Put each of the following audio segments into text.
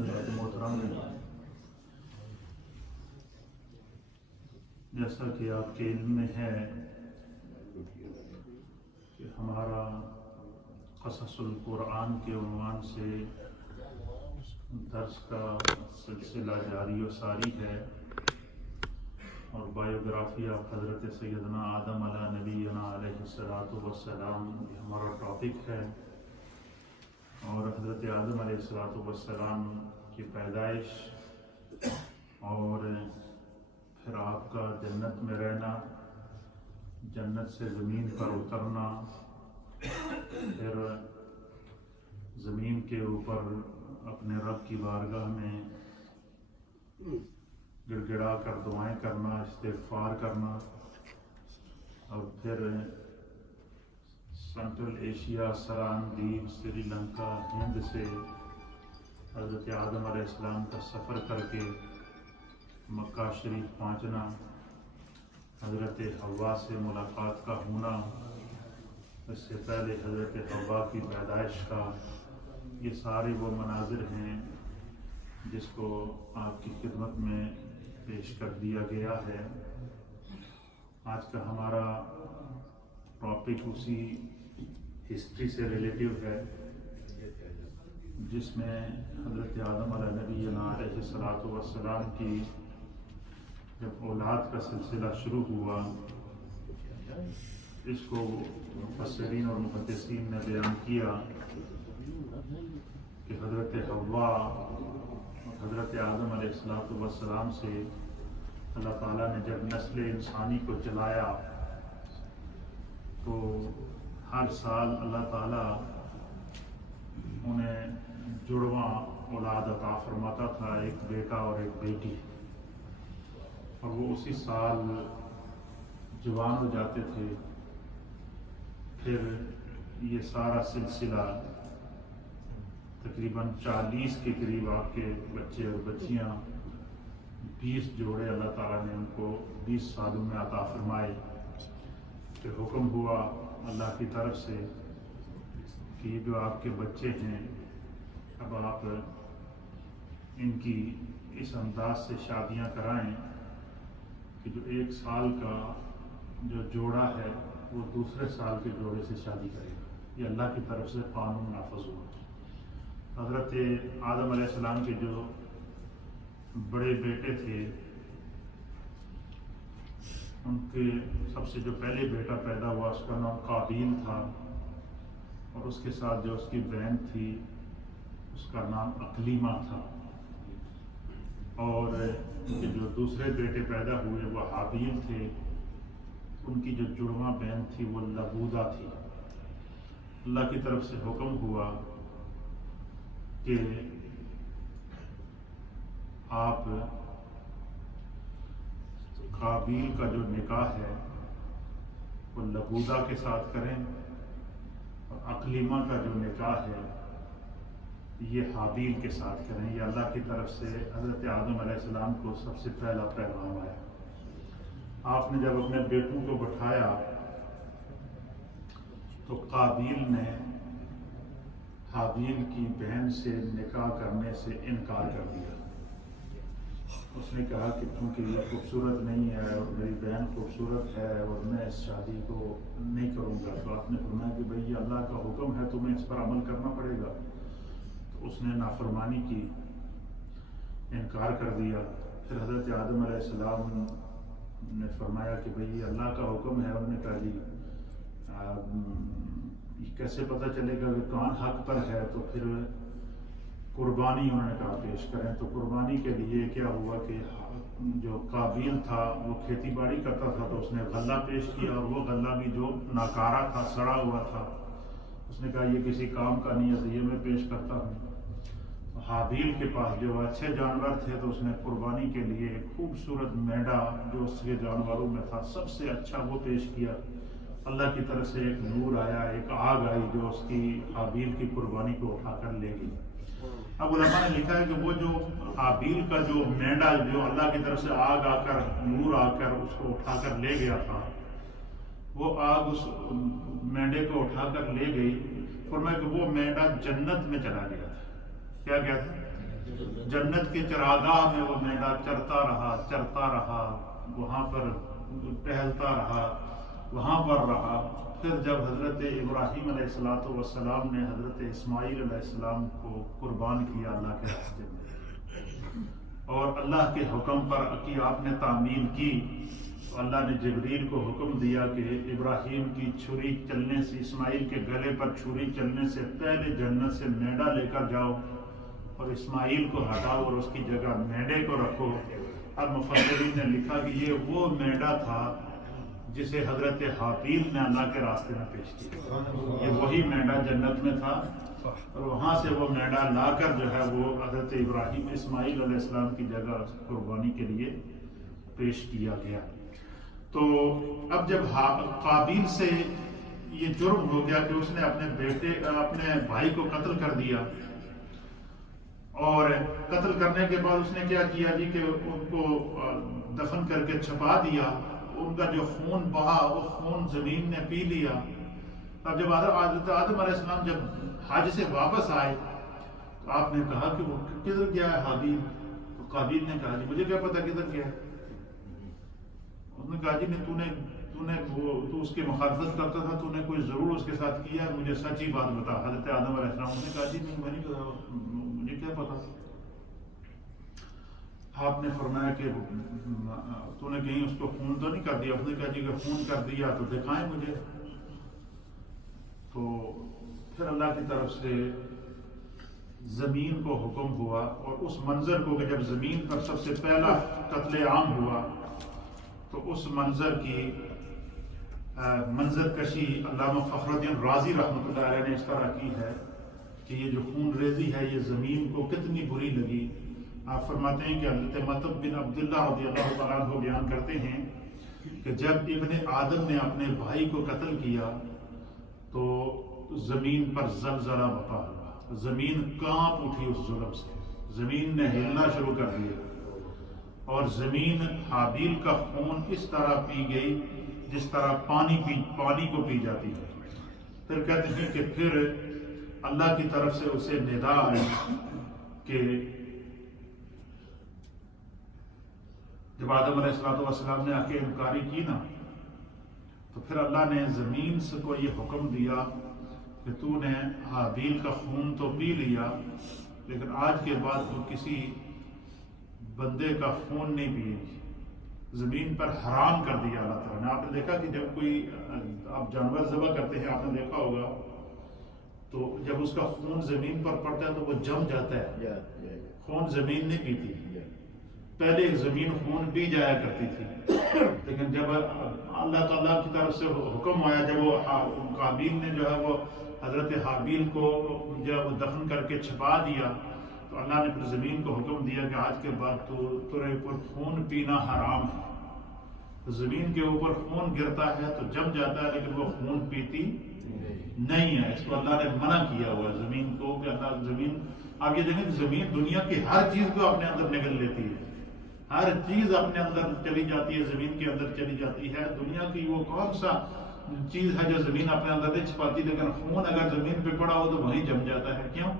حضرات محترم، جیسا کہ آپ کے علم میں ہے کہ ہمارا قصص القرآن کے عنوان سے درس کا سلسلہ جاری و ساری ہے، اور بایوگرافی آف حضرت سیدنا آدم علیہ نبینا علیہ الصلوۃ والسلام ہمارا ٹاپک ہے، اور حضرت آدم علیہ الصلوۃ والسلام کی پیدائش اور پھر آپ کا جنت میں رہنا، جنت سے زمین پر اترنا، پھر زمین کے اوپر اپنے رب کی بارگاہ میں گڑ گڑا کر دعائیں کرنا، استغفار کرنا، اور پھر سینٹرل ایشیا، سران دیپ، سری لنکا، ہند سے حضرت آدم علیہ السلام کا سفر کر کے مکہ شریف پہنچنا، حضرت حوا سے ملاقات کا ہونا، اس سے پہلے حضرت حوا کی پیدائش کا، یہ سارے وہ مناظر ہیں جس کو آپ کی خدمت میں پیش کر دیا گیا ہے۔ آج کا ہمارا ٹاپک اسی ہسٹری سے ریلیٹیو ہے، جس میں حضرت آدم علیہ نبینا علیہ الصلوۃ والسلام کی جب اولاد کا سلسلہ شروع ہوا، اس کو مفسرین اور محدثین نے بیان کیا کہ حضرت حوا حضرت آدم علیہ الصلوۃ والسلام سے اللہ تعالیٰ نے جب نسل انسانی کو چلایا تو ہر سال اللہ تعالیٰ انہیں جڑواں اولاد عطا فرماتا تھا، ایک بیٹا اور ایک بیٹی، اور وہ اسی سال جوان ہو جاتے تھے۔ پھر یہ سارا سلسلہ تقریباً 40 کے قریب آپ کے بچے اور بچیاں، 20 جوڑے اللہ تعالیٰ نے ان کو 20 سالوں میں عطا فرمائے۔ پھر حکم ہوا اللہ کی طرف سے کہ یہ جو آپ کے بچے ہیں، اب آپ ان کی اس انداز سے شادیاں کرائیں کہ جو 1 سال کا جو جوڑا ہے وہ دوسرے سال کے جوڑے سے شادی کرے گا۔ یہ اللہ کی طرف سے قانون نافذ ہوا۔ حضرت آدم علیہ السلام کے جو بڑے بیٹے تھے، ان کے سب سے جو پہلے بیٹا پیدا ہوا اس کا نام قابیل تھا، اور اس کے ساتھ جو اس کی بہن تھی اس کا نام اقلیمہ تھا، اور جو دوسرے بیٹے پیدا ہوئے وہ حابیل تھے، ان کی جو جڑواں بہن تھی وہ لبودہ تھی۔ اللہ کی طرف سے حکم ہوا کہ آپ قابیل کا جو نکاح ہے وہ لبودہ کے ساتھ کریں، اور اقلیمہ کا جو نکاح ہے یہ حابیل کے ساتھ کریں۔ یہ اللہ کی طرف سے حضرت آدم علیہ السلام کو سب سے پہلا پیغام آیا۔ آپ نے جب اپنے بیٹوں کو بٹھایا تو قابیل نے حابیل کی بہن سے نکاح کرنے سے انکار کر دیا۔ اس نے کہا کہ چونکہ یہ خوبصورت نہیں ہے اور میری بہن خوبصورت ہے اور میں اس شادی کو نہیں کروں گا، تو آپ نے فرمایا کہ بھئی یہ اللہ کا حکم ہے، تمہیں اس پر عمل کرنا پڑے گا۔ تو اس نے نافرمانی کی، انکار کر دیا۔ پھر حضرت آدم علیہ السلام نے فرمایا کہ بھئی یہ اللہ کا حکم ہے۔ انہوں نے کہا جی یہ کیسے پتہ چلے گا کہ کون حق پر ہے؟ تو پھر قربانی انہوں نے کہا پیش کریں۔ تو قربانی کے لیے کیا ہوا کہ جو قابیل تھا وہ کھیتی باڑی کرتا تھا، تو اس نے غلہ پیش کیا، اور وہ غلہ بھی جو ناکارہ تھا، سڑا ہوا تھا۔ اس نے کہا یہ کسی کام کا نہیں ہے، یہ میں پیش کرتا ہوں۔ حابیل کے پاس جو اچھے جانور تھے تو اس نے قربانی کے لیے ایک خوبصورت مینڈا جو اس کے جانوروں میں تھا سب سے اچھا وہ پیش کیا۔ اللہ کی طرف سے ایک نور آیا، ایک آگ آئی جو اس کی حابیل کی قربانی کو اٹھا کر لے گئی۔ اب علماء نے لکھا ہے کہ وہ جو حابیل کا جو مینڈا جو اللہ کی طرف سے آگ آ کر، نور آ کر اس کو اٹھا کر لے گیا تھا، وہ آگ اس مینڈے کو اٹھا کر لے گئی۔ فرمایا کہ وہ مینڈا جنت میں چلا گیا تھا۔ کیا گیا تھا؟ جنت کی چراگاہ میں وہ مینڈا چرتا رہا، وہاں پر ٹہلتا رہا، وہاں پر رہا۔ پھر جب حضرت ابراہیم علیہ السلام نے حضرت اسماعیل علیہ السلام کو قربان کیا اللہ کے راستے میں، اور اللہ کے حکم پر آپ نے تعمیل کی، تو اللہ نے جبریل کو حکم دیا کہ ابراہیم کی چھری چلنے سے، اسماعیل کے گلے پر چھری چلنے سے پہلے جنت سے مینڈا لے کر جاؤ اور اسماعیل کو ہٹاؤ اور اس کی جگہ مینڈے کو رکھو۔ اب مفسرین نے لکھا کہ یہ وہ مینڈا تھا جسے حضرت حابیل نے اللہ کے راستے میں پیش کیا، یہ وہی مینڈا جنت میں تھا، اور وہاں سے وہ مینڈا لا کر جو ہے وہ حضرت ابراہیم اسماعیل علیہ السلام کی جگہ قربانی کے لیے پیش کیا گیا۔ تو اب جب قابیل سے یہ جرم ہو گیا کہ اس نے اپنے بھائی کو قتل کر دیا، اور قتل کرنے کے بعد اس نے کیا کیا جی کہ ان کو دفن کر کے چھپا دیا، ان کا جو خون بہا وہ خون زمین نے پی لیا۔ اب جب حضرت آدم علیہ السلام جب حج سے واپس آئے تو آپ نے کہا کہ وہ کدھر گیا ہے حابیل؟ تو قابیل نے کہا جی مجھے کیا پتا کدھر گیا ہے۔ اس نے کہا جی تو اس کی مخالفت کرتا تھا، تو نے کوئی ضرور اس کے ساتھ کیا، مجھے سچی بات بتا۔ حضرت آدم علیہ السلام نے کہا جی میں نہیں کہا، مجھے کیا پتا۔ آپ نے فرمایا کہ تو نے کہیں اس کو خون تو نہیں کر دیا؟ اس نے کہا جی کہ خون کر دیا تو دکھائیں مجھے۔ تو پھر اللہ کی طرف سے زمین کو حکم ہوا، اور اس منظر کو کہ جب زمین پر سب سے پہلا قتل عام ہوا تو اس منظر کی منظر کشی علامہ فخر الدین رازی رحمۃ اللہ علیہ نے اس طرح کی ہے کہ یہ جو خون ریزی ہے یہ زمین کو کتنی بری لگی۔ آپ فرماتے ہیں کہ حضرت مطب بن عبداللہ رضی اللہ تعالیٰ عنہ بیان کرتے ہیں کہ جب ابن آدم نے اپنے بھائی کو قتل کیا تو زمین پر زلزلہ بپا ہوا، زمین کانپ اٹھی اس ظلم سے، زمین نے ہلنا شروع کر دیا، اور زمین حابیل کا خون اس طرح پی گئی جس طرح پانی کو پی جاتی ہے۔ پھر کہتے ہیں کہ پھر اللہ کی طرف سے اسے ندا آئی کہ جب آدم علیہ السلام نے آ کے انکاری کی نا، تو پھر اللہ نے زمین سے کو یہ حکم دیا کہ تو نے حابیل کا خون تو پی لیا، لیکن آج کے بعد تو کسی بندے کا خون نہیں پیے گی۔ زمین پر حرام کر دیا اللہ تعالیٰ نے۔ آپ نے دیکھا کہ جب کوئی آپ جانور ذبح کرتے ہیں، آپ نے دیکھا ہوگا تو جب اس کا خون زمین پر پڑتا ہے تو وہ جم جاتا ہے، خون زمین نہیں پیتی۔ پہلے زمین خون پی جایا کرتی تھی، لیکن جب اللہ تعالیٰ کی طرف سے حکم آیا، جب وہ قابیل نے جو ہے وہ حضرت حابیل کو جب دفن کر کے چھپا دیا تو اللہ نے پھر زمین کو حکم دیا کہ آج کے بعد تو تیرے اوپر خون پینا حرام ہے۔ تو زمین کے اوپر خون گرتا ہے تو جم جاتا ہے، لیکن وہ خون پیتی نہیں ہے۔ اس کو اللہ نے منع کیا ہوا ہے زمین کو کہ اللہ زمین، آپ یہ دیکھیں کہ زمین دنیا کی ہر چیز کو اپنے اندر نگل لیتی ہے، ہر چیز اپنے اندر چلی جاتی ہے، زمین کے اندر چلی جاتی ہے۔ دنیا کی وہ کون سا چیز ہے جو زمین اپنے اندر نہیں چھپاتی، لیکن خون اگر زمین پہ پڑا ہو تو وہیں جم جاتا ہے۔ کیوں؟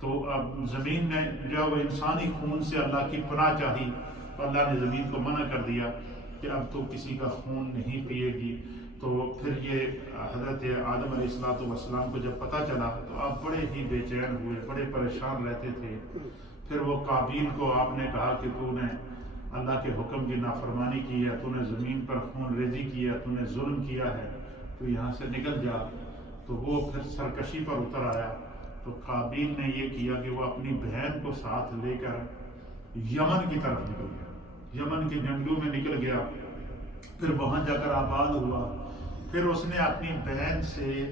تو اب زمین نے جو وہ انسانی خون سے اللہ کی پناہ چاہی، تو اللہ نے زمین کو منع کر دیا کہ اب تو کسی کا خون نہیں پیے گی۔ تو پھر یہ حضرت آدم علیہ السلام کو جب پتہ چلا تو آپ بڑے ہی بے چین ہوئے، بڑے پریشان رہتے تھے۔ پھر وہ قابیل کو آپ نے کہا کہ تو نے اللہ کے حکم کی نافرمانی کی ہے، تو نے زمین پر خون ریزی کی ہے، تو نے ظلم کیا ہے، تو یہاں سے نکل جا۔ تو وہ پھر سرکشی پر اتر آیا۔ تو قابیل نے یہ کیا کہ وہ اپنی بہن کو ساتھ لے کر یمن کی طرف نکل گیا، یمن کے جنگلوں میں نکل گیا، پھر وہاں جا کر آباد ہوا۔ پھر اس نے اپنی بہن سے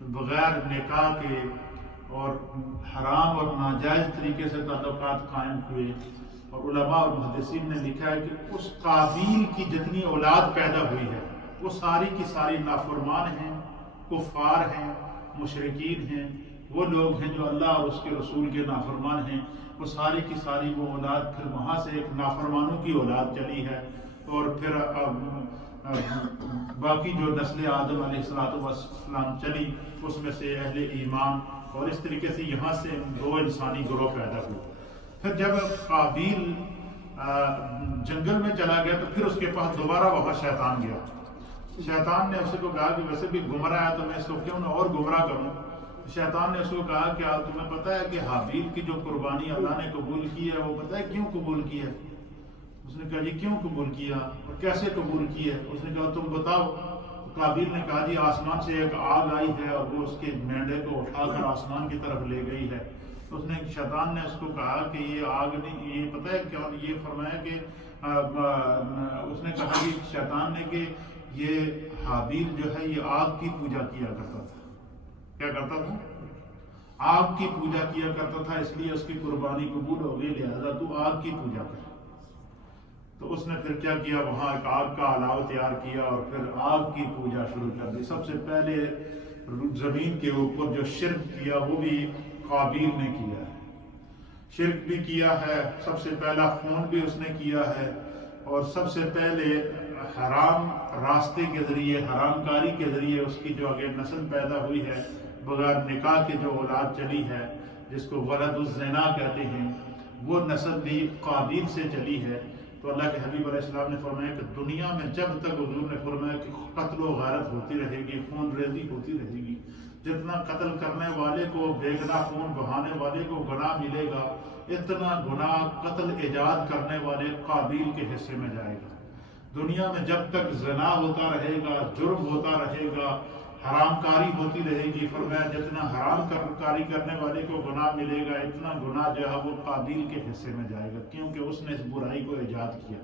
بغیر نکاح کے اور حرام اور ناجائز طریقے سے تعلقات قائم ہوئے، اور علماء اور محدثین نے لکھا ہے کہ اس قابیل کی جتنی اولاد پیدا ہوئی ہے وہ ساری کی ساری نافرمان ہیں، کفار ہیں، مشرکین ہیں، وہ لوگ ہیں جو اللہ اور اس کے رسول کے نافرمان ہیں۔ وہ ساری کی ساری وہ اولاد پھر وہاں سے ایک نافرمانوں کی اولاد چلی ہے، اور پھر باقی جو نسل آدم علیہ السلام چلی اس میں سے اہل ایمان، اور اس طریقے سے یہاں سے دو انسانی گروہ پیدا ہوئے۔ پھر جب قابیل جنگل میں چلا گیا تو پھر اس کے پاس دوبارہ وہاں شیطان گیا. شیطان نے اس کو کہا کہ ویسے بھی گمراہ ہے تو میں اس کو کیوں نہ اور گمراہ کروں. شیطان نے اس کو کہا کہ تمہیں پتہ ہے کہ حابیل کی جو قربانی اللہ نے قبول کی ہے وہ پتہ ہے کیوں قبول کی ہے؟ اس نے کہا جی کیوں قبول کیا اور کیسے قبول کی ہے؟ اس نے کہا تم بتاؤ. قابیل نے کہا جی آسمان سے ایک آگ آئی ہے اور وہ اس کے مینڈے کو اٹھا کر آسمان کی طرف لے گئی ہے. تو اس نے شیطان نے اس کو کہا کہ یہ آگ نہیں, یہ پتہ ہے کیا, یہ فرمایا کہ اس نے کہا کہ شیطان نے کہ یہ حابیل جو ہے یہ آگ کی پوجا کیا کرتا تھا. کیا کرتا تھا؟ آگ کی پوجا کیا کرتا تھا, اس لیے اس کی قربانی قبول ہو گئی, لہذا تو آگ کی پوجا کر. تو اس نے پھر کیا کیا, وہاں ایک آگ کا علاوہ تیار کیا اور پھر آگ کی پوجا شروع کر دی. سب سے پہلے زمین کے اوپر جو شرک کیا وہ بھی قابیل نے کیا ہے. شرک بھی کیا ہے, سب سے پہلا خون بھی اس نے کیا ہے, اور سب سے پہلے حرام راستے کے ذریعے, حرام کاری کے ذریعے اس کی جو آگے نسل پیدا ہوئی ہے, بغیر نکاح کے جو اولاد چلی ہے جس کو ولد الزنا کہتے ہیں, وہ نسل بھی قابیل سے چلی ہے. تو اللہ کے حبیب علیہ السلام نے فرمایا کہ دنیا میں جب تک, حضور نے فرمایا کہ قتل و غارت ہوتی رہے گی, خون ریزی ہوتی رہے گی, جتنا قتل کرنے والے کو بے گناہ خون بہانے والے کو گناہ ملے گا, اتنا گناہ قتل ایجاد کرنے والے قابیل کے حصے میں جائے گا. دنیا میں جب تک زنا ہوتا رہے گا, جرم ہوتا رہے گا, حرام کاری ہوتی رہے گی, فرمایا جتنا حرام کاری کرنے والے کو گناہ ملے گا, اتنا گناہ جو ہے وہ قابیل کے حصے میں جائے گا, کیونکہ اس نے اس برائی کو ایجاد کیا.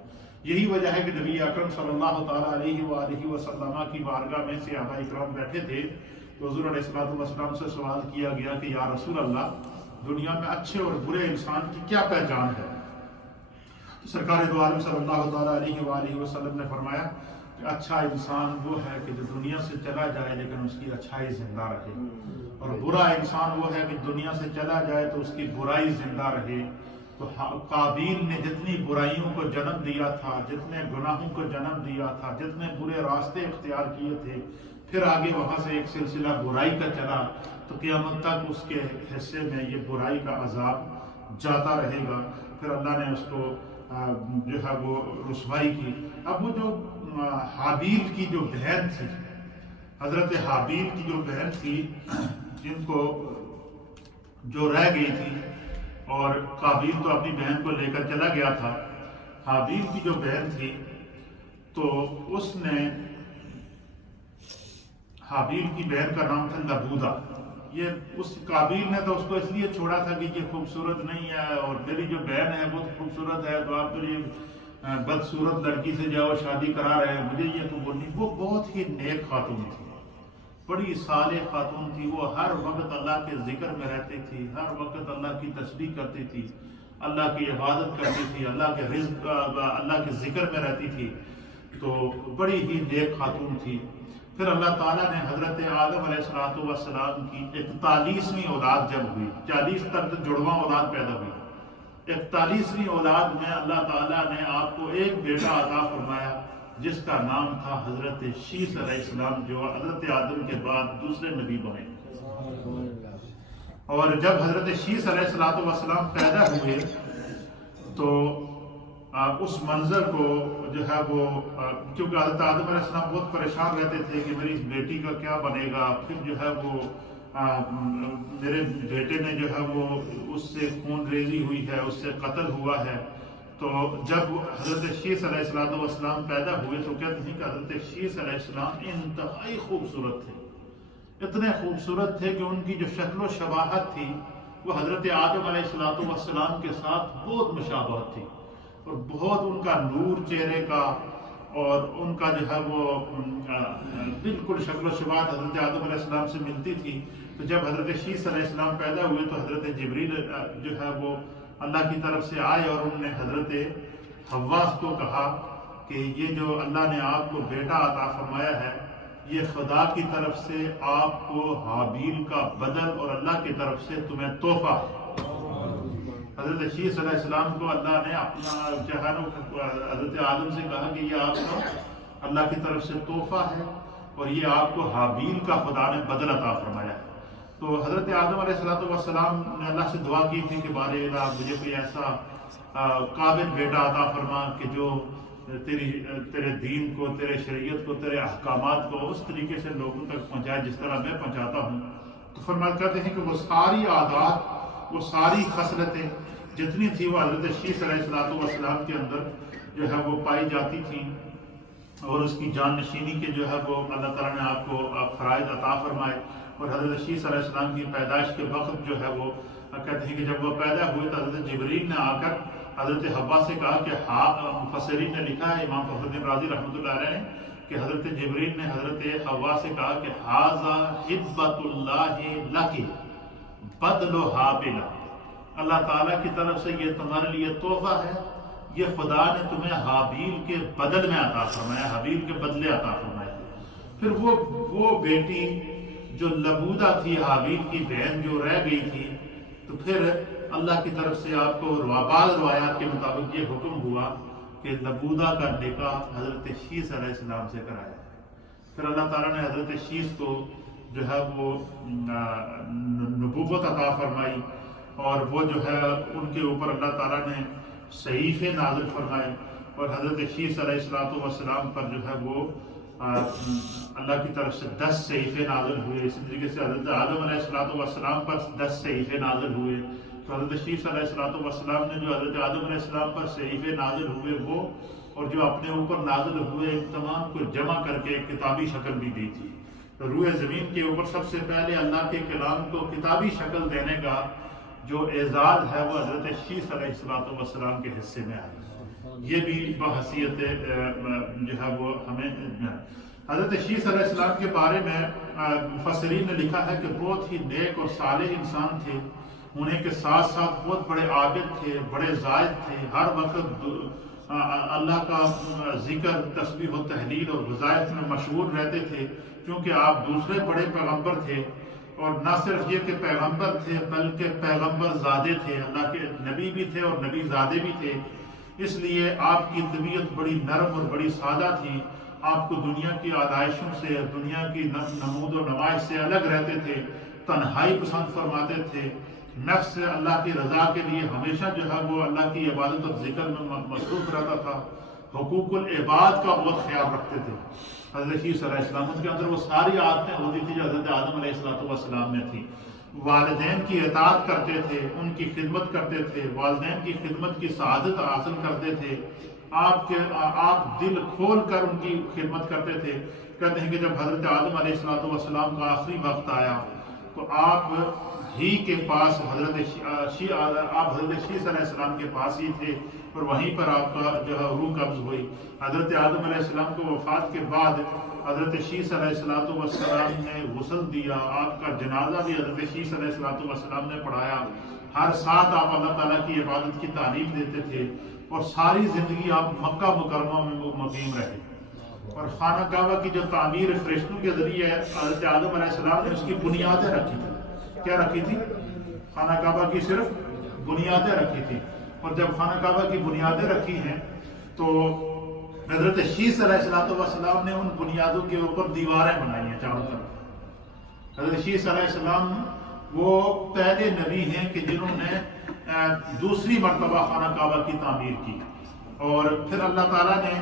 یہی وجہ ہے کہ نبی اکرم صلی اللہ تعالیٰ علیہ وآلہ وسلم کی بارگاہ میں صحابہ اکرام بیٹھے تھے تو حضور علیہ السلام سے سوال کیا گیا کہ یا رسول اللہ, دنیا میں اچھے اور برے انسان کی کیا پہچان ہے؟ سرکار دو عالم صلی اللہ تعالیٰ علیہ وآلہ وسلم نے فرمایا کہ اچھا انسان وہ ہے کہ جو دنیا سے چلا جائے لیکن اس کی اچھائی زندہ رہے, اور برا انسان وہ ہے کہ دنیا سے چلا جائے تو اس کی برائی زندہ رہے. تو قابیل نے جتنی برائیوں کو جنم دیا تھا, جتنے گناہوں کو جنم دیا تھا, جتنے برے راستے اختیار کیے تھے, پھر آگے وہاں سے ایک سلسلہ برائی کا چلا, تو قیامت تک اس کے حصے میں یہ برائی کا عذاب جاتا رہے گا. پھر اللہ نے اس کو جو ہے وہ رسوائی کی. اب وہ جو حابیل کی جو بہن تھی, حضرت حابیل کی جو بہن تھی, جن کو جو رہ گئی تھی, اور قابیل تو اپنی بہن کو لے کر چلا گیا تھا, حابیل کی جو بہن تھی تو اس نے, حابیل کی بہن کا نام تھا لبودا. یہ اس قابیل نے تو اس کو اس لیے چھوڑا تھا کہ یہ خوبصورت نہیں ہے اور میری جو بہن ہے بہت خوبصورت ہے, تو آپ میری بدصورت لڑکی سے جاؤ شادی کرا رہے ہیں, مجھے یہ قبول نہیں. وہ بہت ہی نیک خاتون تھی, بڑی صالح خاتون تھی. وہ ہر وقت اللہ کے ذکر میں رہتی تھی, ہر وقت اللہ کی تسبیح کرتی تھی, اللہ کی عبادت کرتی تھی, اللہ کے رزق, اللہ کے ذکر میں رہتی تھی. تو بڑی ہی نیک خاتون تھی. پھر اللہ تعالیٰ نے حضرت آدم علیہ السلام کی 41ویں اولاد جب ہوئی, 40 تک جڑواں اولاد پیدا ہوئی, 41ویں اولاد میں اللہ تعالیٰ نے آپ کو ایک بیٹا عطا فرمایا جس کا نام تھا حضرت شیث علیہ السلام, جو حضرت آدم کے بعد دوسرے نبی بنے. اور جب حضرت شیث علیہ السلام پیدا ہوئے تو اس منظر کو جو ہے وہ, کیونکہ حضرت آدم علیہ السلام بہت پریشان رہتے تھے کہ میری اس بیٹی کا کیا بنے گا, پھر جو ہے وہ میرے بیٹے نے جو ہے وہ اس سے خون ریزی ہوئی ہے, اس سے قتل ہوا ہے. تو جب حضرت شیث علیہ السلام پیدا ہوئے تو کہتے ہیں کہ حضرت شیث علیہ السلام انتہائی خوبصورت تھے, اتنے خوبصورت تھے کہ ان کی جو شکل و شباہت تھی وہ حضرت آدم علیہ السلام کے ساتھ بہت مشابہت تھی, اور بہت ان کا نور چہرے کا اور ان کا جو ہے وہ بالکل شکل و شباہت حضرت آدم علیہ السلام سے ملتی تھی. تو جب حضرت شیث علیہ السلام پیدا ہوئے تو حضرت جبریل جو ہے وہ اللہ کی طرف سے آئے اور انہوں نے حضرت حوا کو کہا کہ یہ جو اللہ نے آپ کو بیٹا عطا فرمایا ہے یہ خدا کی طرف سے آپ کو حابیل کا بدل اور اللہ کی طرف سے تمہیں تحفہ ہے. حضرت شیث علیہ السلام کو اللہ نے اپنا جہان حضرت آدم سے کہا کہ یہ آپ کا اللہ کی طرف سے تحفہ ہے اور یہ آپ کو حابیل کا خدا نے بدل عطا فرمایا ہے. تو حضرت آدم علیہ السلام نے اللہ سے دعا کی تھی کہ بارے الہ مجھے کوئی ایسا قابل بیٹا عطا فرما کہ جو تیرے دین کو، تیرے شریعت کو، تیرے احکامات کو اس طریقے سے لوگوں تک پہنچائے جس طرح میں پہنچاتا ہوں۔ تو فرمایا کرتے ہیں کہ وہ ساری عادات، وہ ساری خصلتیں جتنی تھی وہ حضرت شیس علیہ السلام کے اندر جو ہے وہ پائی جاتی تھیں، اور اس کی جان نشینی کے جو ہے وہ اللہ تعالیٰ نے آپ کو فرائض عطا فرمائے۔ اور حضرت شیس علیہ السلام کی پیدائش کے وقت جو ہے وہ کہتے ہیں کہ جب وہ پیدا ہوئے تو حضرت جبریل نے آ کر حضرت حوا سے کہا کہ مفسرین نے لکھا ہے، امام فخر الدین رازی رحمۃ اللہ علیہ نے، کہ حضرت جبریل نے حضرت حوا سے کہا کہ ھذا ہبۃ اللہ لک بدلھا بلا، اللہ تعالیٰ کی طرف سے یہ تمہارے لیے تحفہ ہے، یہ خدا نے تمہیں حابیل کے بدل میں عطا فرمایا، حابیل کے بدلے عطا فرمایا۔ پھر وہ بیٹی جو لبودہ تھی، حابیل کی بہن جو رہ گئی تھی، تو پھر اللہ کی طرف سے آپ کو بعض روایات کے مطابق یہ حکم ہوا کہ لبودہ کا نکاح حضرت شیس علیہ السلام سے کرایا ہے۔ پھر اللہ تعالیٰ نے حضرت شیس کو جو ہے وہ نبوت عطا فرمائی، اور وہ جو ہے ان کے اوپر اللہ تعالیٰ نے صحیفے نازل فرمائے، اور حضرت شیس علیہ السلام پر جو ہے وہ اللہ کی طرف سے 10 صحیفے نازل ہوئے۔ اسی طریقے سے حضرت آدم علیہ السلام پر 10 صحیفے نازل ہوئے۔ تو حضرت شیس علیہ السلام نے جو حضرت آدم علیہ السلام پر صحیفے نازل ہوئے وہ، اور جو اپنے اوپر نازل ہوئے تمام کو جمع کر کے ایک کتابی شکل بھی دی تھی۔ تو روئے زمین کے اوپر سب سے پہلے اللہ کے کلام کو کتابی شکل دینے کا جو اعزاز ہے وہ حضرت شیس علیہ السلام کے حصے میں آئی۔ یہ بھی بحیثیت جو ہے وہ ہمیں حضرت شیس علیہ السلام کے بارے میں مفسرین نے لکھا ہے کہ بہت ہی نیک اور صالح انسان تھے، ہونے کے ساتھ ساتھ بہت بڑے عابد تھے، بڑے زاہد تھے، ہر وقت اللہ کا ذکر، تسبیح و تحلیل اور وظائف میں مشغول رہتے تھے، کیونکہ آپ دوسرے بڑے پیغمبر تھے، اور نہ صرف یہ کہ پیغمبر تھے بلکہ پیغمبر زادے تھے، اللہ کے نبی بھی تھے اور نبی زادے بھی تھے۔ اس لیے آپ کی طبیعت بڑی نرم اور بڑی سادہ تھی، آپ کو دنیا کی آلائشوں سے، دنیا کی نمود و نمائش سے الگ رہتے تھے، تنہائی پسند فرماتے تھے، نفس سے اللہ کی رضا کے لیے ہمیشہ جو ہے وہ اللہ کی عبادت اور ذکر میں مصروف رہتا تھا، حقوق العباد کا بہت خیال رکھتے تھے۔ حضرت شیس علیہ السلام کے اندر وہ ساری عادتیں ہوتی تھی جو حضرت آدم علیہ السلام میں تھی۔ والدین کی اطاعت کرتے تھے، ان کی خدمت کرتے تھے، والدین کی خدمت کی سعادت حاصل کرتے تھے، آپ دل کھول کر ان کی خدمت کرتے تھے۔ کہتے ہیں کہ جب حضرت آدم علیہ السلام کا آخری وقت آیا تو آپ ہی کے پاس حضرت شیس علیہ السلام کے پاس ہی تھے، اور وہیں پر آپ کا جو ہے روح قبض ہوئی۔ حضرت آدم علیہ السلام کو وفات کے بعد حضرت شیس علیہ السلام نے غسل دیا، آپ کا جنازہ بھی حضرت شیس علیہ السلام نے پڑھایا۔ ہر ساتھ آپ اللہ تعالیٰ کی عبادت کی تعلیم دیتے تھے، اور ساری زندگی آپ مکہ مکرمہ میں مقیم رہے۔ اور خانہ کعبہ کی جو تعمیر فرشتوں کے ذریعے حضرت آدم علیہ السلام نے اس کی بنیادیں رکھی تھی۔ کیا رکھی تھی؟ خانہ کعبہ کی صرف بنیادیں رکھی تھی، اور جب خانہ کعبہ کی بنیادیں رکھی ہیں تو حضرت شیس علیہ السلام نے ان بنیادوں کے اوپر دیواریں بنائی ہیں چاروں طرف۔ حضرت شیس علیہ السلام وہ پہلے نبی ہیں کہ جنہوں نے دوسری مرتبہ خانہ کعبہ کی تعمیر کی، اور پھر اللہ تعالیٰ نے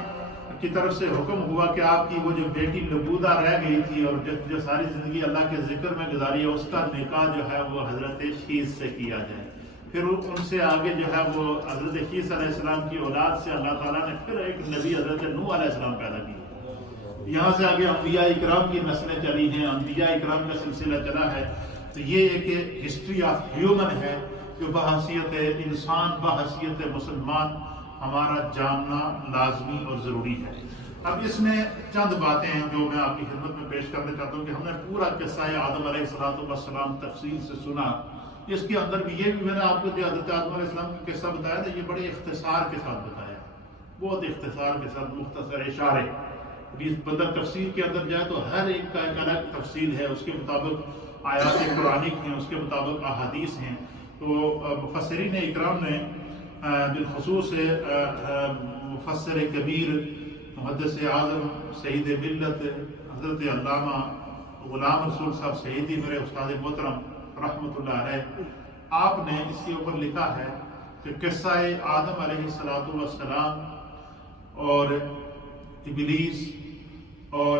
کی طرف سے حکم ہوا کہ آپ کی وہ جو بیٹی لبودہ رہ گئی تھی اور جو ساری زندگی اللہ کے ذکر میں گزاری ہے، اس کا نکاح جو ہے وہ حضرت شیس سے کیا جائے۔ پھر ان سے آگے جو ہے وہ حضرت شیس علیہ السلام کی اولاد سے اللہ تعالیٰ نے پھر ایک نبی حضرت نوح علیہ السلام پیدا کی۔ یہاں سے آگے انبیاء اکرام کی نسلیں چلی ہیں، انبیاء اکرام کا سلسلہ چلا ہے۔ تو یہ ایک ہسٹری آف ہیومن ہے جو بحیثیت انسان، بحیثیت مسلمان ہمارا جاننا لازمی اور ضروری ہے۔ اب اس میں چند باتیں ہیں جو میں آپ کی خدمت میں پیش کرنا چاہتا ہوں کہ ہم نے پورا قصہ آدم علیہ السلام تفصیل سے سنا۔ اس کے اندر بھی یہ بھی میں نے آپ کو جو حضرت آدم علیہ السلام کا قصہ بتایا تھا، یہ بڑے اختصار کے ساتھ بتایا، بہت اختصار کے ساتھ، مختصر اشارے۔ بندہ تفسیر کے اندر جائے تو ہر ایک کا ایک الگ تفصیل ہے، اس کے مطابق آیات قرآنک ہیں، اس کے مطابق احادیث ہیں۔ تو مفسرین اکرام نے بالخصوص مفسر کبیر محدث اعظم سعید ملت حضرت علامہ غلام رسول صاحب سعیدی، میرے استاد محترم، رحمۃ اللہ علیہ، آپ نے اس کے اوپر لکھا ہے کہ قصہ آدم علیہ السلام اور ابلیس اور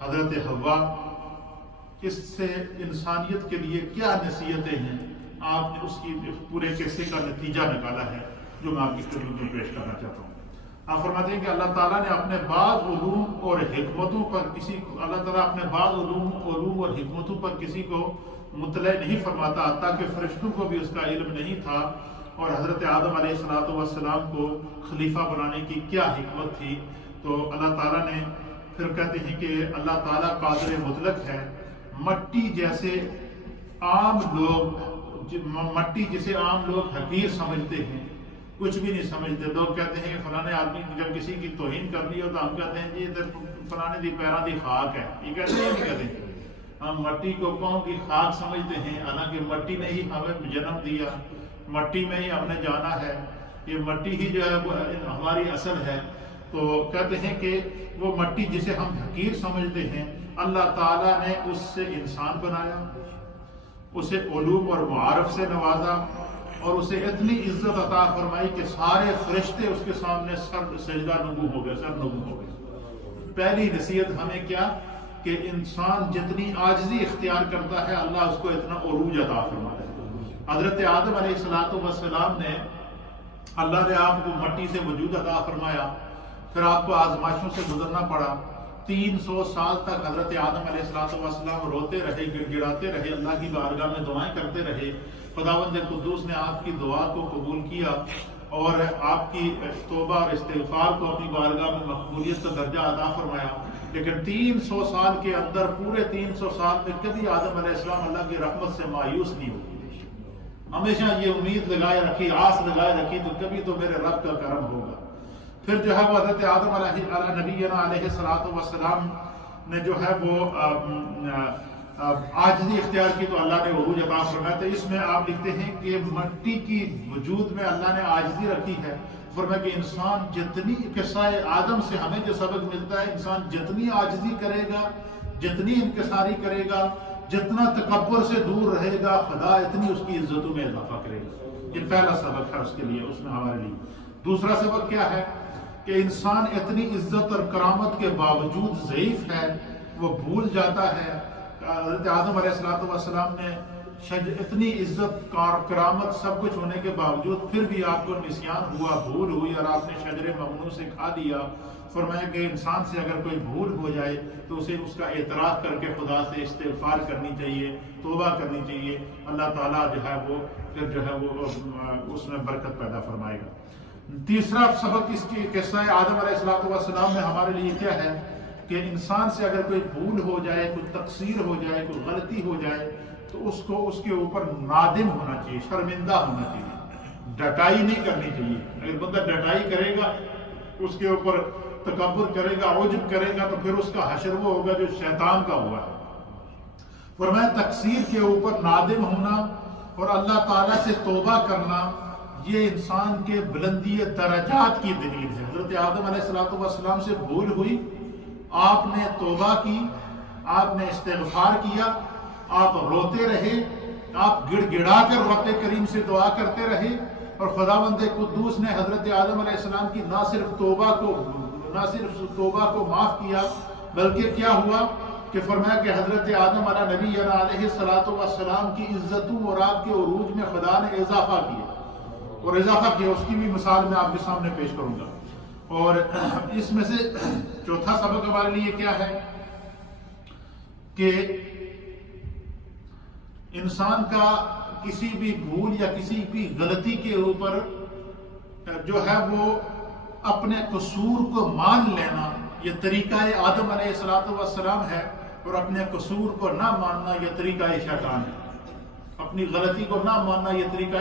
حضرت حوا، اس سے انسانیت کے لیے کیا نصیحتیں ہیں، آپ نے اس کی پورے قصے کا نتیجہ نکالا ہے جو میں آپ کی خدمت میں پیش کرنا چاہتا ہوں۔ آپ فرماتے ہیں کہ اللہ تعالیٰ نے اپنے بعض علوم اور حکمتوں پر کسی کو مطلع نہیں فرماتا، حتیٰ کہ فرشتوں کو بھی اس کا علم نہیں تھا، اور حضرت آدم علیہ السلام کو خلیفہ بنانے کی کیا حکمت تھی۔ تو اللہ تعالیٰ نے پھر کہتے ہیں کہ اللہ تعالیٰ قادر مطلق ہے۔ مٹی جسے عام لوگ حقیر سمجھتے ہیں، کچھ بھی نہیں سمجھتے۔ لوگ کہتے ہیں کہ فلانے آدمی جب کسی کی توہین کر لی ہو تو ہم کہتے ہیں جی فلانے دی پیروں دی خاک ہے، یہ کہتے ہیں نہیں کہتے؟ ہم مٹی کو پاؤں کی خاک سمجھتے ہیں، حالانکہ مٹی نے ہی ہمیں جنم دیا، مٹی میں ہی ہم نے جانا ہے، یہ مٹی ہی جو ہے وہ ہماری اصل ہے۔ تو کہتے ہیں کہ وہ مٹی جسے ہم حقیر سمجھتے ہیں، اللہ تعالیٰ نے اس سے انسان بنایا، اسے علوم اور معارف سے نوازا، اور اسے اتنی عزت عطا فرمائی کہ سارے فرشتے اس کے سامنے سجدہ نگو ہو گئے۔ پہلی نصیحت ہمیں کیا کہ انسان جتنی عاجزی اختیار کرتا ہے اللہ اس کو اتنا عروج عطا فرماتا ہے۔ حضرت آدم علیہ السلام نے اللہ نے آپ کو مٹی سے وجود عطا فرمایا، پھر آپ کو آزمائشوں سے گزرنا پڑا۔ 300 سال تک حضرت آدم علیہ السلام روتے رہے، گڑ گڑاتے رہے، اللہ کی بارگاہ میں دعائیں کرتے رہے۔ خداوند قدوس نے آپ کی دعا کو قبول کیا اور آپ کی توبہ اور استغفار کو اپنی بارگاہ میں مقبولیت کا درجہ عطا فرمایا۔ لیکن 300 سال کے اندر، پورے 300 سال میں کبھی آدم علیہ السلام اللہ کی رحمت سے مایوس نہیں ہوئے، ہمیشہ یہ امید لگائے رکھی، آس لگائے رکھی تو کبھی تو میرے رب کا کرم ہوگا۔ پھر جو ہے وہ حضرت آدم علیہ نبینا علیہ السلام نے جو ہے وہ عاجزی اختیار کی تو اللہ نے عروج عطا فرمایا۔ تو اس میں آپ لکھتے ہیں کہ مٹی کی وجود میں اللہ نے عاجزی رکھی ہے۔ فرمایا کہ انسان جتنی قصہ آدم سے ہمیں جو سبق ملتا ہے، انسان جتنی عاجزی کرے گا، جتنی انکساری کرے گا، جتنا تکبر سے دور رہے گا، خدا اتنی اس کی عزتوں میں اضافہ کرے گا۔ یہ پہلا سبق ہے اس کے لیے، اس میں ہمارے لیے۔ دوسرا سبق کیا ہے کہ انسان اتنی عزت اور کرامت کے باوجود ضعیف ہے، وہ بھول جاتا ہے۔ حضرت آدم علیہ السلام نے اتنی عزت کرامت سب کچھ ہونے کے باوجود پھر بھی آپ کو نسیان ہوا، بھول ہوئی اور آپ نے شجر ممنوع سے کھا لیا۔ فرمایا کہ انسان سے اگر کوئی بھول ہو جائے تو اسے اس کا اعتراف کر کے خدا سے استغفار کرنی چاہیے، توبہ کرنی چاہیے۔ اللہ تعالیٰ جو ہے وہ پھر جو ہے وہ اس میں برکت پیدا فرمائے گا۔ تیسرا سبق اس کی قصہ آدم علیہ السلام میں ہمارے لیے کیا ہے کہ انسان سے اگر کوئی بھول ہو جائے، کوئی تقصیر ہو جائے، کوئی غلطی ہو جائے تو اس کے اوپر نادم ہونا چاہیے، شرمندہ ہونا چاہیے، ڈٹائی نہیں کرنی چاہیے۔ اگر بندہ ڈٹائی کرے گا، اس کے اوپر تکبر کرے گا، عجب کرے گا، تو پھر اس کا حشر وہ ہوگا جو شیطان کا ہوا ہے۔ فرمایا تقصیر کے اوپر نادم ہونا اور اللہ تعالیٰ سے توبہ کرنا، یہ انسان کے بلندی درجات کی دلیل ہے۔ حضرت آدم علیہ السلام سے بھول ہوئی، آپ نے توبہ کی، آپ نے استغفار کیا، آپ روتے رہے، آپ گڑ گڑا کر رب کریم سے دعا کرتے رہے، اور خداوند قدوس نے حضرت آدم علیہ السلام کی نہ صرف توبہ کو معاف کیا، بلکہ کیا ہوا کہ فرمایا کہ حضرت آدم علیہ نبی علیہ السلام کی عزتوں اور آپ کے عروج میں خدا نے اضافہ کیا، اور اضافہ کیا، اس کی بھی مثال میں آپ کے سامنے پیش کروں گا۔ اور اس میں سے چوتھا سبق ہمارے لیے کیا ہے کہ انسان کا کسی بھی بھول یا کسی بھی غلطی کے اوپر جو ہے وہ اپنے قصور کو مان لینا، یہ طریقہ آدم علیہ السلام ہے، اور اپنے قصور کو نہ ماننا یہ طریقہ شیطان ہے۔ اپنی غلطی کو نہ ماننا یہ طریقہ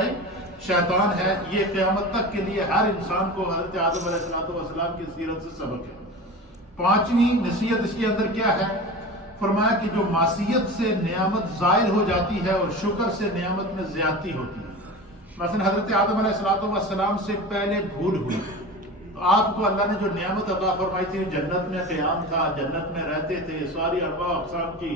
شیطان ہے۔ یہ قیامت تک کے لیے ہر انسان کو حضرت آدم علیہ السلام کی سیرت سے سبق ہے۔ پانچویں نصیحت اس کے اندر کیا ہے؟ فرمایا کہ جو معصیت سے نعمت زائل ہو جاتی ہے اور شکر سے نعمت میں زیادتی ہوتی ہے۔ مثلا حضرت آدم علیہ السلام سے پہلے بھول ہوئی، آپ کو اللہ نے جو نعمت عطا فرمائی تھی، جنت میں قیام تھا، جنت میں رہتے تھے، ساری انواع اقسام کی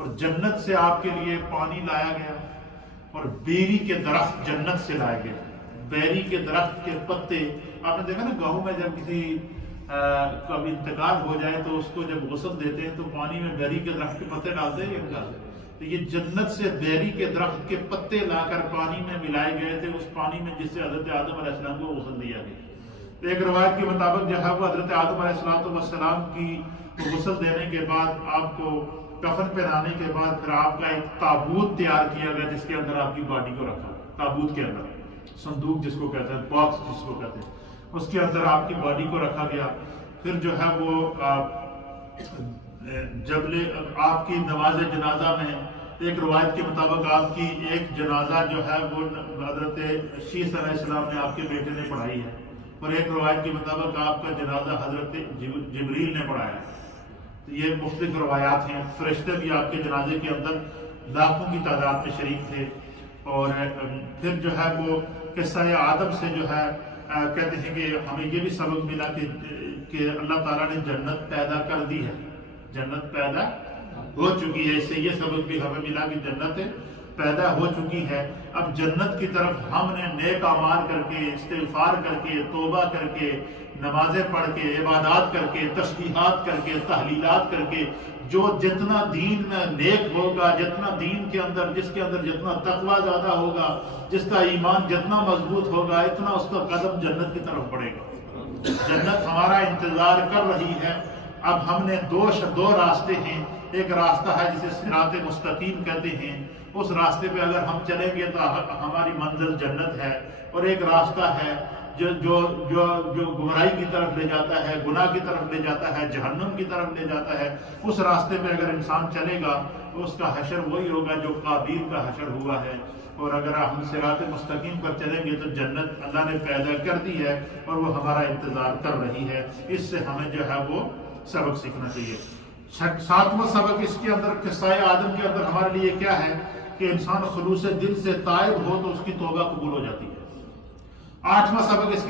اور جنت سے آپ کے لیے پانی لایا گیا، اور بیری کے درخت جنت سے لائے گئے۔ بیری کے درخت کے پتے، آپ نے دیکھا نا گاؤں میں جب کسی کا انتقال ہو جائے تو اس کو جب غسل دیتے ہیں تو پانی میں بیری کے درخت کے پتے ڈالتے ہیں یا نہیں ڈالتے؟ تو یہ جنت سے بیری کے درخت کے پتے لا کر پانی میں ملائے گئے تھے، اس پانی میں جس سے حضرت آدم علیہ السلام کو غسل دیا گیا۔ ایک روایت کے مطابق جو ہے وہ حضرت آدم علیہ السلام کی غسل دینے کے بعد آپ کو کفن پہنانے کے بعد پھر آپ کا ایک تابوت تیار کیا گیا جس کے اندر آپ کی باڈی کو رکھا۔ تابوت کے اندر صندوق جس کو کہتے ہیں، باکس جس کو کہتے ہیں، اس کے اندر آپ کی باڈی کو رکھا گیا۔ پھر جو ہے وہ جب آپ کی نماز جنازہ میں ایک روایت کے مطابق آپ کی ایک جنازہ جو ہے وہ حضرت شیس علیہ السلام نے آپ کے بیٹے نے پڑھائی ہے، اور ایک روایت کے مطابق آپ کا جنازہ حضرت جبریل نے پڑھایا ہے۔ یہ مختلف روایات ہیں۔ فرشتے بھی آپ کے جنازے کے اندر لاکھوں کی تعداد میں شریک تھے۔ اور پھر جو ہے وہ قصہ آدم سے جو ہے کہتے ہیں کہ ہمیں یہ بھی سبق ملا کہ اللہ تعالیٰ نے جنت پیدا کر دی ہے، جنت پیدا ہو چکی ہے۔ اس سے یہ سبق بھی ہمیں ملا کہ جنت پیدا ہو چکی ہے۔ اب جنت کی طرف ہم نے نیک اعمال کر کے، استغفار کر کے، توبہ کر کے، نمازیں پڑھ کے، عبادات کر کے، تسبیحات کر کے، تحلیلات کر کے، جو جتنا دین میں نیک ہوگا، جتنا دین کے اندر جس کے اندر جتنا تقویٰ زیادہ ہوگا، جس کا ایمان جتنا مضبوط ہوگا، اتنا اس کا قدم جنت کی طرف بڑھے گا۔ جنت ہمارا انتظار کر رہی ہے۔ اب ہم نے دو راستے ہیں۔ ایک راستہ ہے جسے صراط مستقیم کہتے ہیں، اس راستے پہ اگر ہم چلیں گے تو ہماری منزل جنت ہے، اور ایک راستہ ہے جو گمراہی کی طرف لے جاتا ہے، گناہ کی طرف لے جاتا ہے، جہنم کی طرف لے جاتا ہے۔ اس راستے پہ اگر انسان چلے گا تو اس کا حشر وہی ہوگا جو قابیل کا حشر ہوا ہے، اور اگر ہم صراط مستقیم پر چلیں گے تو جنت اللہ نے پیدا کر دی ہے اور وہ ہمارا انتظار کر رہی ہے۔ اس سے ہمیں جو ہے وہ سبق سیکھنا چاہیے۔ ساتواں سبق اس کے اندر قصہ آدم کے اندر ہمارے لیے کیا ہے کہ انسان خلوص دل سے تائب ہو تو اس کی توبہ قبول ہو جاتی ہے۔ آٹھواں سبق اس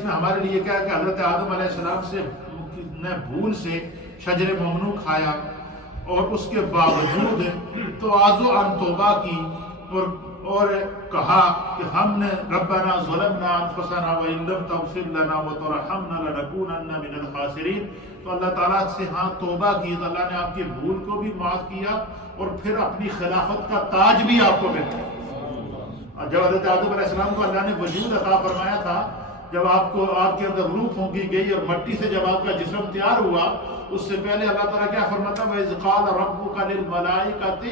میں ہمارے لیے کیا ہے کہ حضرت آدم علیہ السلام نے بھول سے شجر ممنوع کھایا، اور اس کے باوجود تواضع عن توبہ کی اور کہا کہ ہم نے ربنا ظلمنا انفسنا وان لم تغفر لنا وترحمنا لنکونن من الخاسرین۔ تو اللہ تعالیٰ سے توبہ کی تو اللہ نے آپ کی بھول کو بھی معاف کیا، اور پھر اپنی خلافت کا تاج بھی آپ کو ملا۔ جب حضرت آدم علیہ السلام کو اللہ نے وجود عطا فرمایا تھا، جب آپ کے اندر روح پھونکی گئی اور مٹی سے جب آپ کا جسم تیار ہوا، اس سے پہلے اللہ تعالیٰ کیا فرماتا ہے وَإِذْ قَالَ رَبُّكَ لِلْمَلَائِكَةِ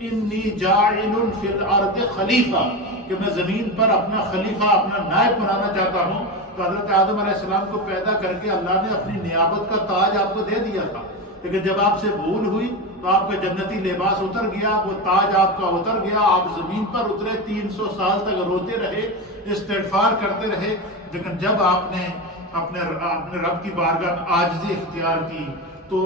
إِنِّي جَاعِلٌ فِي الْأَرْضِ خلیفہ، کہ میں زمین پر اپنا خلیفہ، اپنا نائب بنانا چاہتا ہوں۔ تو حضرت آدم علیہ السلام کو پیدا کر کے اللہ نے اپنی نیابت کا تاج آپ کو دے دیا تھا، لیکن جب آپ سے بھول ہوئی تو آپ کا جنتی لباس اتر گیا، وہ تاج آپ کا اتر گیا، آپ زمین پر اترے، 300 سال تک روتے رہے، استغفار کرتے رہے۔ لیکن جب آپ نے اپنے رب کی بارگاہ میں عاجزی اختیار کی، تو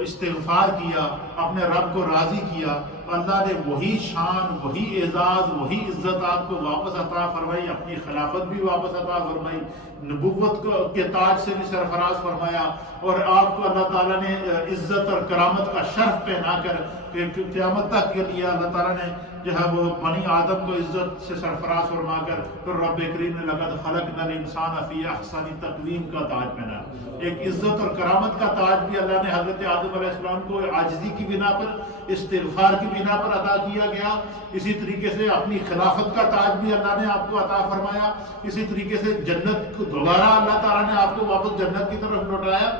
استغفار کیا، اپنے رب کو راضی کیا، اللہ نے وہی شان، وہی اعزاز، وہی عزت آپ کو واپس عطا فرمائی، اپنی خلافت بھی واپس عطا فرمائی، نبوت کے تاج سے بھی سرفراز فرمایا، اور آپ کو اللہ تعالیٰ نے عزت اور کرامت کا شرف پہنا کر قیامت تک کے لیے اللہ تعالیٰ نے جو ہے وہ بنی آدم کو عزت سے سرفراز فرما کر پھر رب کریم نے لقد خلقنا الانسان فی احسن تقویم کا تاج پہنا۔ ایک عزت اور کرامت کا تاج بھی اللہ نے حضرت آدم علیہ السلام کو عاجزی کی بنا پر، استغفار کی بنا پر عطا کیا گیا۔ اسی طریقے سے اپنی خلافت کا تاج بھی اللہ نے آپ کو عطا فرمایا۔ اسی طریقے سے جنت کو دوبارہ اللہ تعالیٰ نے آپ کو واپس جنت کی طرف لوٹایا۔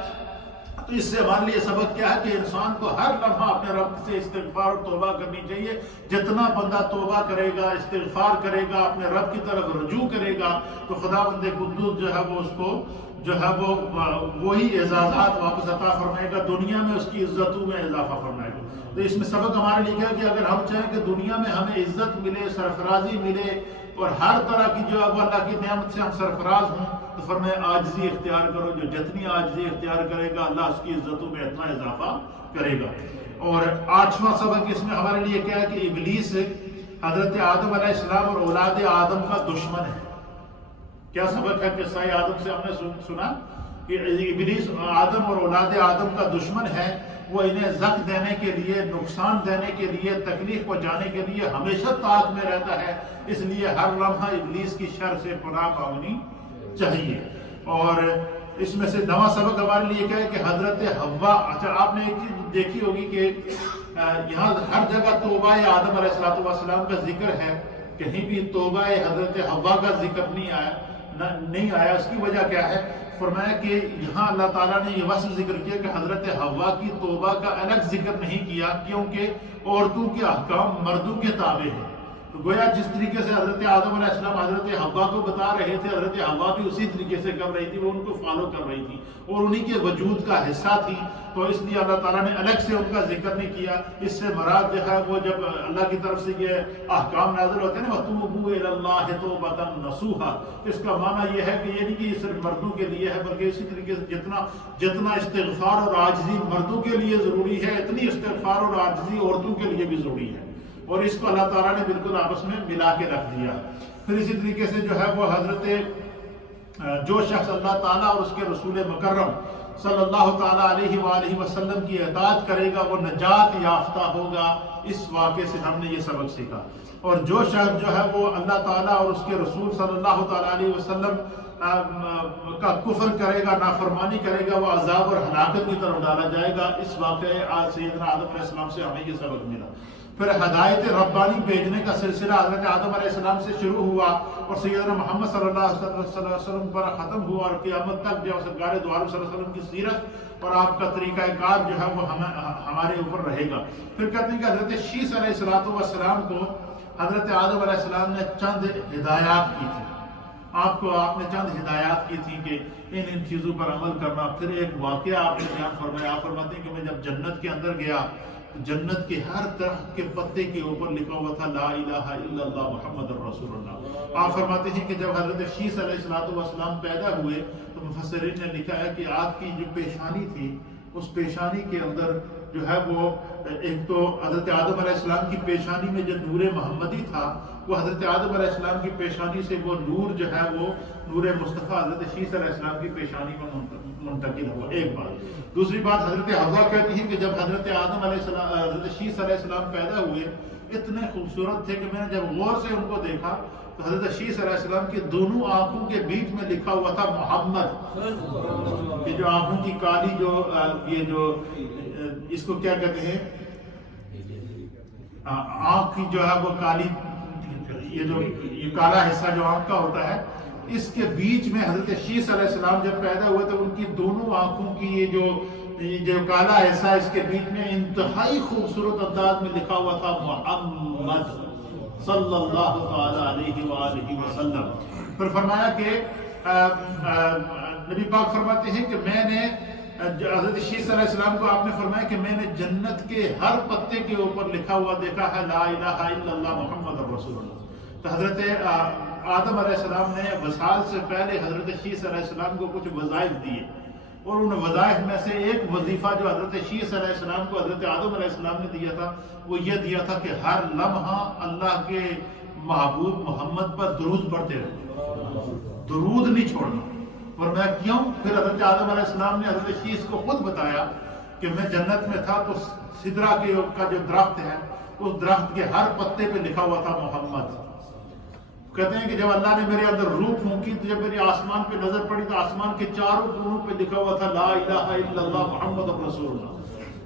تو اس سے ہمارے لیے سبق کیا ہے کہ انسان کو ہر لمحہ اپنے رب سے استغفار اور توبہ کرنی چاہیے۔ جتنا بندہ توبہ کرے گا، استغفار کرے گا، اپنے رب کی طرف رجوع کرے گا، تو خداوند قدوس جو ہے وہ اس کو جو ہے وہ وہی اعزازات واپس عطا فرمائے گا، دنیا میں اس کی عزتوں میں اضافہ فرمائے گا۔ تو اس میں سبق ہمارے لیے کیا کہ اگر ہم چاہیں کہ دنیا میں ہمیں عزت ملے، سرفرازی ملے، اور ہر طرح کی جو ہے وہ اللہ کی نعمت سے ہم سرفراز ہوں، تو فرمایا عاجزی اختیار کرو۔ جو جتنی عاجزی اختیار کرے گا اللہ اس کی عزتوں میں اتنا اضافہ کرے گا۔ اور آٹھواں سبق اس میں ہمارے لیے کیا ہے کہ ابلیس حضرت آدم علیہ السلام اور اولاد آدم کا دشمن ہے۔ کیا سبق ہے قصہ آدم سے ہم نے سنا کہ ابلیس آدم اور اولاد آدم کا دشمن ہے، وہ انہیں زخم دینے کے لیے، نقصان دینے کے لیے، تکلیف پہنچانے کے لیے ہمیشہ طاقت میں رہتا ہے، اس لیے ہر لمحہ ابلیس کی شر سے پناہ مانگنی چاہیے۔ اور اس میں سے نواں سبق ہمارے لیے کیا ہے کہ حضرت حوا، اچھا آپ نے ایک چیز دیکھی ہوگی کہ یہاں ہر جگہ توبہ آدم علیہ السلام کا ذکر ہے، کہیں بھی توبہ حضرت حوا کا ذکر نہیں آیا۔ اس کی وجہ کیا ہے؟ فرمایا کہ یہاں اللہ تعالیٰ نے یہ وصف ذکر کیا کہ حضرت حوا کی توبہ کا الگ ذکر نہیں کیا، کیونکہ عورتوں کے احکام مردوں کے تابع ہیں۔ تو گویا جس طریقے سے حضرت آدم علیہ السلام حضرت حوا کو بتا رہے تھے، حضرت حوا بھی اسی طریقے سے کر رہی تھی، وہ ان کو فالو کر رہی تھی اور انہی کے وجود کا حصہ تھی، تو اس لیے اللہ تعالیٰ نے الگ سے ان کا ذکر نہیں کیا۔ اس سے مراد جو ہے وہ جب اللہ کی طرف سے یہ احکام نازل ہوتے ہیں نا وَتُوبُوا إِلَى اللَّهِ تَوْبَةً نَصُوحًا، اس کا معنی یہ ہے کہ یہ نہیں کہ یہ صرف مردوں کے لیے ہے، بلکہ اسی طریقے سے جتنا استغفار اور عاجزی مردوں کے لیے ضروری ہے، اتنی استغفار اور عاجزی عورتوں کے لیے بھی ضروری ہے، اور اس کو اللہ تعالیٰ نے بالکل آپس میں ملا کے رکھ دیا۔ پھر اسی طریقے سے جو ہے وہ حضرت جو شخص اللہ تعالیٰ اور اس کے رسول مکرم صلی اللہ تعالیٰ علیہ وآلہ وسلم کی اطاعت کرے گا وہ نجات یافتہ ہوگا۔ اس واقعے سے ہم نے یہ سبق سیکھا۔ اور جو شخص جو ہے وہ اللہ تعالیٰ اور اس کے رسول صلی اللہ تعالیٰ علیہ وسلم کا کفر کرے گا، نافرمانی کرے گا، وہ عذاب اور ہلاکت کی طرف ڈالا جائے گا۔ اس واقعے آج سیدنا آدم علیہ السلام سے ہمیں یہ سبق ملا۔ پھر ہدایت ربانی بھیجنے کا سلسلہ حضرت آدم علیہ السلام سے شروع ہوا اور سیدنا محمد صلی اللہ علیہ وسلم پر ختم ہوا، اور قیامت تک جو سرکار دو عالم صلی اللہ علیہ وسلم کی سیرت اور آپ کا طریقہ کار جو ہے وہ ہمارے اوپر رہے گا۔ پھر کہتے ہیں کہ حضرت شیس علیہ السلام کو حضرت آدم علیہ السلام نے چند ہدایات کی تھی، آپ نے چند ہدایات کی تھی کہ ان چیزوں پر عمل کرنا۔ پھر ایک واقعہ آپ نے بیان فرمایا، آپ فرماتے ہیں کہ میں جب جنت کے اندر گیا، جنت کے ہر درخت کے پتے کے اوپر لکھا ہوا تھا لا الہ الا اللہ محمد رسول اللہ۔ آپ فرماتے ہیں کہ جب حضرت شیس علیہ السلام پیدا ہوئے تو مفسرین نے لکھا ہے کہ آپ کی جو پیشانی تھی، اس پیشانی کے اندر جو ہے وہ ایک تو حضرت آدم علیہ السلام کی پیشانی میں جو نور محمدی تھا، وہ حضرت آدم علیہ السلام کی پیشانی سے وہ نور جو ہے وہ نور مصطفیٰ حضرت شیس علیہ السلام کی پیشانی میں منتقل ہوا۔ ایک بات۔ دوسری بات، حضرت حوا کہتی ہیں کہ جب حضرت آدم علیہ السلام حضرت شیس علیہ السلام پیدا ہوئے اتنے خوبصورت تھے کہ میں نے جب غور سے ان کو دیکھا تو حضرت شیس علیہ السلام کی دونوں آنکھوں کے بیچ میں لکھا ہوا تھا محمد۔ یہ جو آنکھوں کی کالی یہ جو اس کو کیا کہتے ہیں، آنکھ کی جو ہے وہ کالی، یہ کالا حصہ جو آنکھ کا ہوتا ہے، اس کے بیچ میں حضرت شیس علیہ السلام جب پیدا ہوئے تو ان کی دونوں آنکھوں کی یہ جو کالا حصہ اس کے بیچ میں انتہائی خوبصورت انداز میں لکھا ہوا تھا محمد صلی اللہ تعالی علیہ وآلہ وسلم۔ پھر فرمایا کہ نبی پاک فرماتے ہیں کہ میں نے حضرت شیس علیہ السلام کو آپ نے فرمایا کہ میں نے جنت کے ہر پتے کے اوپر لکھا ہوا دیکھا ہے لا الہ الا اللہ محمد رسول اللہ۔ تو حضرت آدم علیہ السلام نے وصال سے پہلے حضرت شیس علیہ السلام کو کچھ وظائف دیے، اور ان وظائف میں سے ایک وظیفہ جو حضرت شیس علیہ السلام کو حضرت آدم علیہ السلام نے دیا تھا وہ یہ دیا تھا کہ ہر لمحہ اللہ کے محبوب محمد پر درود پڑھتے رہے، درود نہیں چھوڑنا۔ اور میں کیوں؟ پھر حضرت آدم علیہ السلام نے حضرت شیس کو خود بتایا کہ میں جنت میں تھا تو سدرہ کا جو درخت ہے اس درخت کے ہر پتے پہ لکھا ہوا تھا محمد۔ کہتے ہیں کہ جب اللہ نے میرے اندر روح پھونکی تو جب میری آسمان پہ نظر پڑی تو آسمان کے چاروں کونوں پہ لکھا ہوا تھا لا الہ الا اللہ محمد رسول اللہ۔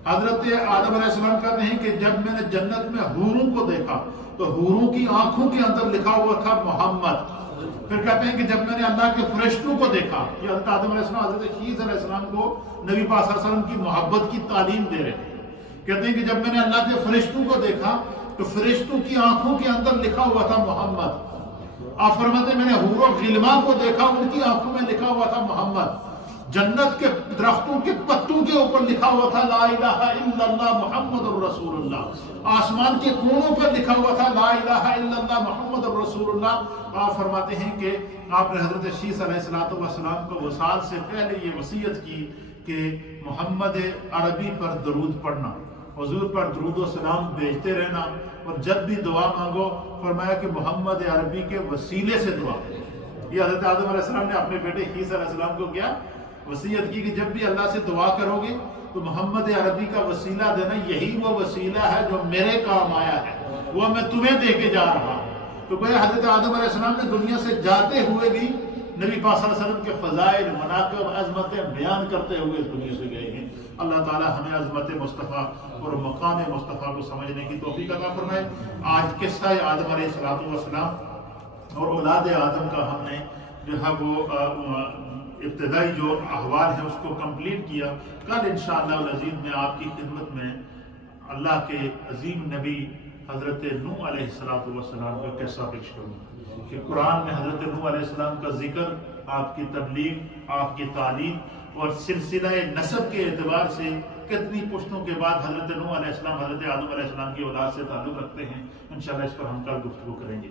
حضرت آدم علیہ السلام کہتے ہیں کہ جب میں نے جنت میں حوروں کو دیکھا تو حوروں کی آنکھوں کے اندر لکھا ہوا تھا محمد۔ پھر کہتے ہیں کہ جب میں نے اللہ کے فرشتوں کو دیکھا، کہ حضرت آدم علیہ السلام حضرت شیس علیہ السلام کو نبی پاک صلی اللہ علیہ وسلم کی محبت کی تعلیم دے رہے تھے، کہتے ہیں کہ جب میں نے اللہ کے فرشتوں کو دیکھا تو فرشتوں کی آنکھوں کے اندر لکھا ہوا تھا محمد۔ آپ فرماتے ہیں میں نے حور و غلمان کو دیکھا، ان کی آنکھوں میں لکھا ہوا تھا محمد۔ جنت کے درختوں کے پتوں کے اوپر لکھا ہوا تھا لا الہ الا اللہ محمد رسول اللہ۔ آسمان کے کونوں پر لکھا ہوا تھا لا الہ الا اللہ محمد رسول اللہ۔ آپ فرماتے ہیں کہ آپ نے حضرت شیس علیہ السلام کو وصال سے پہلے یہ وصیت کی کہ محمد عربی پر درود پڑھنا، حضور پر درود و سلام بھیجتے رہنا، اور جب بھی دعا مانگو فرمایا کہ محمد عربی کے وسیلے سے دعا۔ یہ حضرت آدم علیہ السلام نے اپنے بیٹے شیس علیہ السلام کو کیا وصیت کی کہ جب بھی اللہ سے دعا کرو گے تو محمد عربی کا وسیلہ دینا، یہی وہ وسیلہ ہے جو میرے کام آیا ہے، وہ میں تمہیں دے کے جا رہا ہوں۔ تو گویا حضرت آدم علیہ السلام نے دنیا سے جاتے ہوئے بھی نبی پاک صلی اللہ علیہ وسلم کے فضائل، مناقب، عظمتیں بیان کرتے ہوئے اس دنیا سے گئے ہیں۔ اللہ تعالی ہمیں عظمت مصطفیٰ اور مقام مصطفیٰ کو سمجھنے کی توفیق عطا فرمائے۔ آج قصہ آدم علیہ السلام اور اولاد آدم کا ہم نے جو ہے وہ ابتدائی جو احوال ہے اس کو کمپلیٹ کیا۔ کل انشاءاللہ العزیز میں آپ کی خدمت میں اللہ کے عظیم نبی حضرت نوح علیہ السلام کا قصہ پیش کروں کہ قرآن میں حضرت نوح علیہ السلام کا ذکر، آپ کی تبلیغ، آپ کی تعلیم اور سلسلہ نسب کے اعتبار سے کتنی پشتوں کے بعد حضرت نوح علیہ السلام حضرت آدم علیہ السلام کی اولاد سے تعلق رکھتے ہیں، انشاءاللہ اس پر ہم کل گفتگو کریں گے۔